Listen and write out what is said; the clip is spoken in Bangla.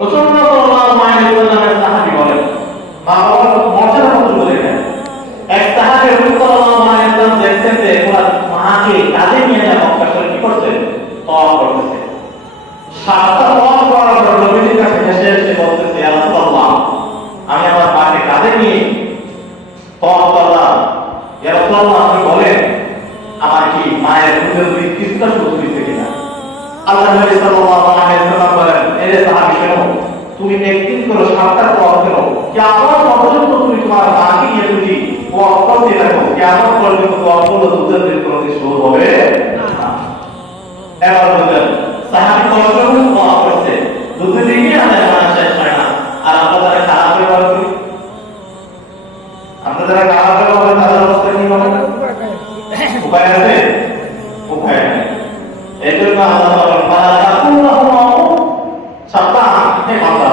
রাসূলুল্লাহ সাল্লাল্লাহু আলাইহি ওয়াসাল্লামের সাহাবী বলেন, মা বাবার মর্যাদা কত বলে দেন। এক সাহাবী রাসূলুল্লাহ সাল্লাল্লাহু আলাইহি ওয়াসাল্লাম দেখতেন যে ওনার মাকে কাঁধে নিয়ে যায় মক্কা শরীফ কি করছে, তওয়াফ করতেছে। সাতটা তওয়াফ করার পর নবীজির কাছে এসে এসে বলতেছে, ইয়া রাসূলুল্লাহ, আমি আমার মাকে কাঁধে নিয়ে তওয়াফ করলাম, ইয়া রাসূলুল্লাহ আপনি বলেন আমার কি মায়ের দুধের দুধ কিছুটা শুধু দিতে কিনা। আল্লাহ নবী সাল্লাল্লাহু আলাইহি ওয়াসাল্লাম বলেন, এ সাহাবী শোনো, তুমি একদিন করো সাতটা তওয়াফ করো, কিয়ামত পর্যন্ত তুমি তোমার মাকে নিয়ে যদি তওয়াফ করতে থাকো, কিয়ামত পর্যন্ত তওয়াফ করলে দুধের দুধ কোনো কিছু হবে না। এবার বলেন সাহাবী কতজন তওয়াফ করছে, দুধের দিকে আমাদের মানা শেষ হয় না। আর আপনারা খারাপ হয়ে যাবে, আপনারা খারাপ হয়ে যাবে, তাদের অবস্থা কি হবে? উপায় আছে? উপায় নেই। এই জন্য আল্লাহ বলেন, সাতটা হে বান্দা